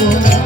Oh,